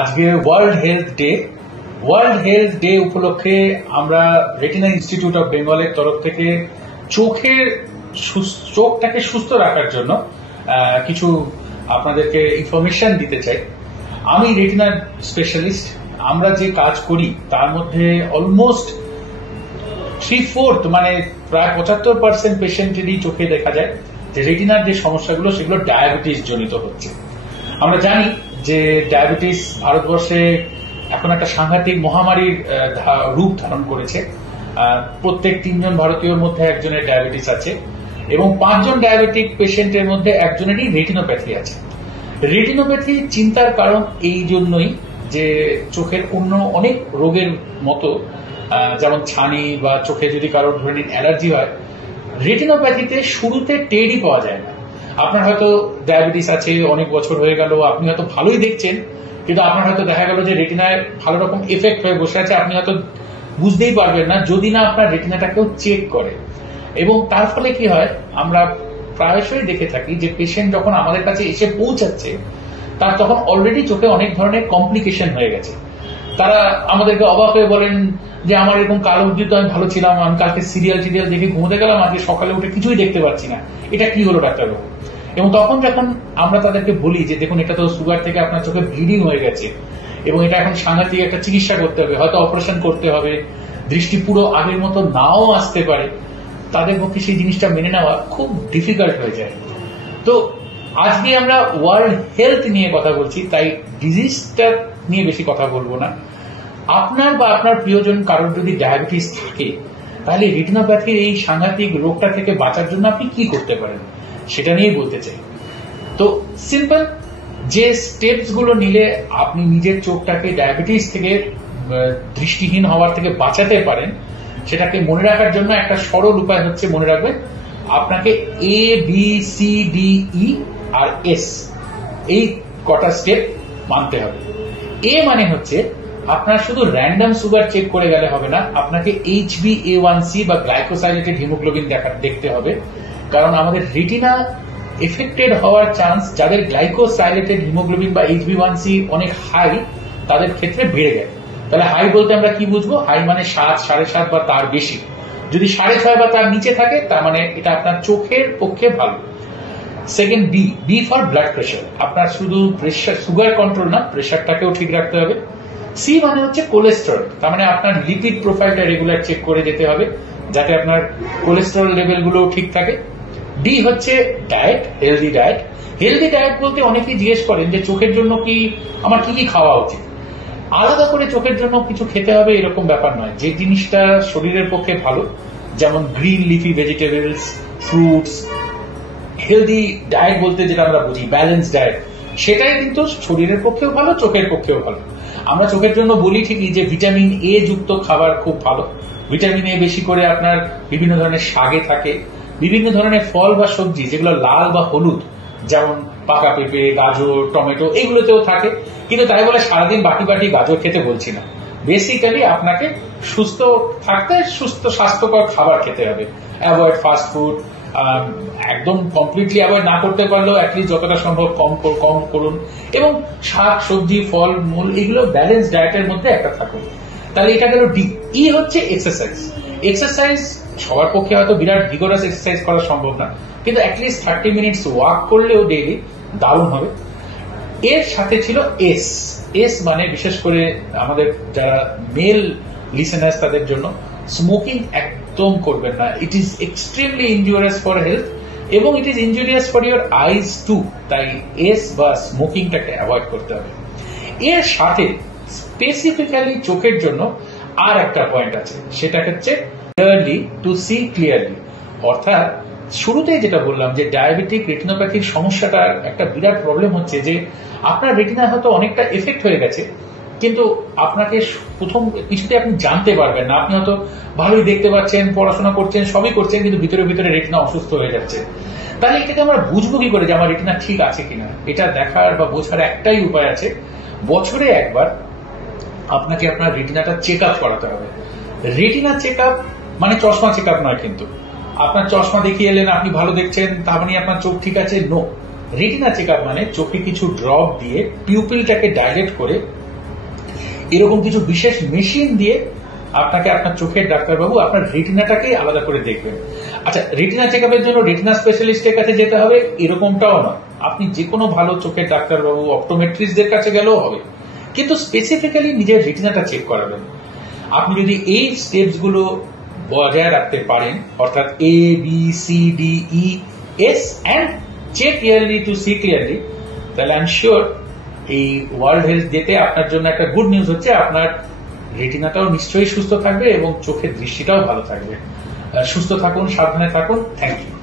আজকে world health day উপলক্ষে আমরা রেটিনা ইনস্টিটিউট অফ বেঙ্গলের তরফ থেকে চোখটাকে সুস্থ রাখার জন্য কিছু আপনাদেরকে ইনফরমেশন দিতে চাই। আমি রেটিনার স্পেশালিস্ট। আমরা যে কাজ করি তার মধ্যে অলমোস্ট 3/4 মানে প্রায় 75% পেশেন্টেরই চোখে দেখা যায় যে রেটিনার যে সমস্যাগুলো সেগুলো ডায়াবেটিস জনিত হচ্ছে। আমরা জানি যে ডায়াবেটিস ভারতবর্ষে এখন একটা সাংঘাতিক মহামারীর রূপ ধারণ করেছে। প্রত্যেক 3 জন ভারতীয়র মধ্যে একজনের ডায়াবেটিস আছে এবং 5 জন ডায়াবেটিক পেশেন্টের মধ্যে একজনেরই রেটিনোপ্যাথি আছে। রেটিনোপ্যাথি চিন্তার কারণ এই জন্যই যে চোখের অন্য অনেক রোগের মতো যেমন ছানি বা চোখে যদি কারোর ধরে নিন অ্যালার্জি হয়, রেটিনোপ্যাথিতে শুরুতে টেরই পাওয়া যায় না। আপনার হয়তো ডায়াবেটিস আছে, অনেক বছর হয়ে গেল, আপনি হয়তো ভালোই দেখছেন, কিন্তু আপনার হয়তো দেখা গেল যে রেটিনায় ভালো রকম এফেক্ট হয়ে বসে আছে, আপনি হয়তো বুঝতেই পারবেন না যদি না আপনার রেটিনাটাকেও চেক করে। এবং তার ফলে কি হয়, আমরা প্রায়শই দেখে থাকি যে পেশেন্ট যখন আমাদের কাছে এসে পৌঁছাচ্ছে তার তখন অলরেডি চোখে অনেক ধরনের কমপ্লিকেশন হয়ে গেছে। তারা আমাদেরকে অবাক হয়ে বলেন যে আমার এরকম কাল অবধি তো আমি ভালো ছিলাম, আমি কালকে সিরিয়াল দেখে ঘুমোতে গেলাম, আজকে সকালে উঠে কিছুই দেখতে পাচ্ছি না, এটা কি হলো ডাক্তারবাবু? এবং তখন যখন আমরা তাদেরকে বলি যে দেখুন এটা তো সুগার থেকে আপনার চোখে ব্লিডিং হয়ে গেছে এবং এটা এখন সাংঘাতিক একটা চিকিৎসা করতে হবে, হয়তো অপারেশন করতে হবে, দৃষ্টি পুরো আগের মতো নাও আসতে পারে, তাদের পক্ষে সেই জিনিসটা মেনে নেওয়া খুব ডিফিকাল্ট হয়ে যায়। তো আজকে আমরা ওয়ার্ল্ড হেলথ নিয়ে কথা বলছি, তাই ডিজিজটা নিয়ে বেশি কথা বলবো না। আপনার বা আপনার প্রিয়জন কারোর যদি ডায়াবেটিস থাকে তাহলে রেটিনোপ্যাথির এই সাংঘাতিক রোগটা থেকে বাঁচার জন্য আপনি কি করতে পারেন সেটা নিয়েই বলতে চাই। তো সিম্পল যে স্টেপস গুলো নিলে আপনি নিজের চোখটাকে ডায়াবেটিস থেকে দৃষ্টিহীন হওয়ার থেকে বাঁচাতে পারেন সেটাকে মনে রাখার জন্য একটা সরল উপায় হচ্ছে, মনে রাখবেন আপনাকে ABCDE আর S এই কটা স্টেপ মানতে হবে। এ মানে হচ্ছে আপনার শুধু র্যান্ডম সুগার চেক করে গেলে হবে না, আপনাকে HbA1c বা গ্লাইকোসাইলেটেড হিমোগ্লোবিন দেখতে হবে। কারণ আমাদের রেটিনা এফেক্টেড হওয়ার চান্স যাদের গ্লাইকোসাইলেটেড হিমোগ্লোবিন বা HbA1c অনেক হাই তাদের ক্ষেত্রে বেড়ে যায়। তাহলে হাই বলতে আমরা কি বুঝবো? হাই মানে 7, 7.5 বা তার বেশি। যদি 6.5 বা তার নিচে থাকে তার মানে এটা আপনার চোখের পক্ষে ভালো। Second B for blood pressure. আপনার শুধু প্রেশার সুগার কন্ট্রোল না, প্রেশারটাকেও ঠিক রাখতে হবে। সি মানে হচ্ছে কোলেস্টেরল, তার মানে আপনার লিপিড প্রোফাইলটা রেগুলার চেক করে যেতে হবে যাতে আপনার কোলেস্টেরল লেভেল গুলো ঠিক থাকে। ডি হচ্ছে diet, healthy diet. Healthy diet বলতে অনেকেই জিজ্ঞেস করেন যে চোখের জন্য কি আমার কি কি খাওয়া উচিত। আলাদা করে চোখের জন্য কিছু খেতে হবে এরকম ব্যাপার নয়। যে জিনিসটা শরীরের পক্ষে ভালো, যেমন green leafy vegetables, fruits, healthy diet বলতে যেটা আমরা বুঝি ব্যালেন্স ডায়েট, সেটাই কিন্তু শরীরের পক্ষেও ভালো, চোখের পক্ষেও ভালো। আমরা চোখের জন্য বলি ঠিকই যে ভিটামিন এ যুক্ত খাবার খুব ভালো। ভিটামিন এ বেশি করে আপনার বিভিন্ন ধরনের শাকে থাকে, বিভিন্ন ধরনের ফল বা সবজি যেগুলো লাল বা হলুদ, যেমন পাকা পেঁপে, গাজর, টমেটো, এগুলোতেও থাকে। কিন্তু তাই বলে সারাদিন বাটি বাটি গাজর খেতে বলছি না। বেসিক্যালি আপনাকে সুস্থ থাকতে সুস্থ স্বাস্থ্যকর খাবার খেতে হবে। অ্যাভয়েড ফাস্ট ফুড, একদম কমপ্লিটলি অ্যাভয়েড না করতে পারলেও অ্যাটলিস্ট যতটা সম্ভব কম করুন, এবং শাক সবজি ফল মূল এগুলো ব্যালেন্স ডায়েটের মধ্যে একটা থাকুন। তাহলে এটা গেল ডি। ই হচ্ছে এক্সারসাইজ। এক্সারসাইজ সবার পক্ষে হয়তো বিরাট ভিগোরাস এক্সারসাইজ করা সম্ভব না, কিন্তু অ্যাটলিস্ট 30 মিনিটস ওয়াক করলেও ডেইলি দারুণ হবে। এর সাথে ছিল এস মানে বিশেষ করে আমাদের যারা মেল লিসেনার্স তাদের জন্য স্মোকিং একদম করবেন না। It is extremely injurious for health এবং it is injurious for your eyes too. তাই এস বা স্মোকিংটাকে অ্যাভয়েড করতে হবে। এর সাথে স্পেসিফিক্যালি চোখের জন্য আর একটা পয়েন্ট আছে, সেটা হচ্ছে ক্লিয়ারলি টু সি ক্লিয়ারলি। অর্থাৎ শুরুতেই যেটা বললাম যে ডায়াবেটিক রেটিনোপ্যাথির সমস্যাটার একটা বিরাট প্রবলেম হচ্ছে যে আপনার রেটিনা হয়তো অনেকটা এফেক্ট হয়ে গেছে, কিন্তু আপনাকে প্রথম কিছুতে আপনি জানতে পারবেন না। আপনি হয়তো ভালোই দেখতে পাচ্ছেন, পড়াশোনা করছেন, সবই করছেন, কিন্তু ভিতরে ভিতরে রেটিনা অসুস্থ হয়ে যাচ্ছে। তাহলে এটাকে আমরা বুঝবো কি করে যে আমার রেটিনা ঠিক আছে কিনা? এটা দেখার বা বোঝার একটাই উপায় আছে, বছরে একবার আপনাকে আপনার রেটিনাটা চেক আপ করাতে হবে। রেটিনা চেক আপ মানে চশমা চেক আপ নয়, কিন্তু আপনার চশমা দেখিয়ে এলেন আপনি ভালো দেখছেন তার মানে আপনার চোখ ঠিক আছে, নো। রেটিনা চেক আপ মানে চোখে কিছু ড্রপ দিয়ে পিউপিলটাকে ডাইলেট করে এরকম কিছু বিশেষ মেশিন দিয়ে আপনাকে আপনার চোখের ডাক্তারবাবু আপনার রেটিনাটাকেই আলাদা করে দেখবেন। আচ্ছা, রেটিনা চেক আপের জন্য রেটিনা স্পেশালিস্টের কাছে যেতে হবে এরকমটাও নয়, আপনি যে কোনো ভালো চোখের ডাক্তারবাবু অপটোমেট্রিস্টদের কাছে গেলেও হবে, কিন্তু স্পেসিফিক্যালি নিজের রেটিনাটা চেক করাবেন। আপনি যদি এই স্টেপস গুলো বজায় রাখতে পারেন, অর্থাৎ A B C D E S and check yearly to see clearly, তাহলে আই এম শিওর এই ওয়ার্ল্ড হেলথ ডেতে আপনার জন্য একটা গুড নিউজ হচ্ছে, আপনার রেটিনাটাও নিশ্চয়ই সুস্থ থাকবে এবং চোখের দৃষ্টিটাও ভালো থাকবে। সুস্থ থাকুন, সাবধানে থাকুন। Thank you.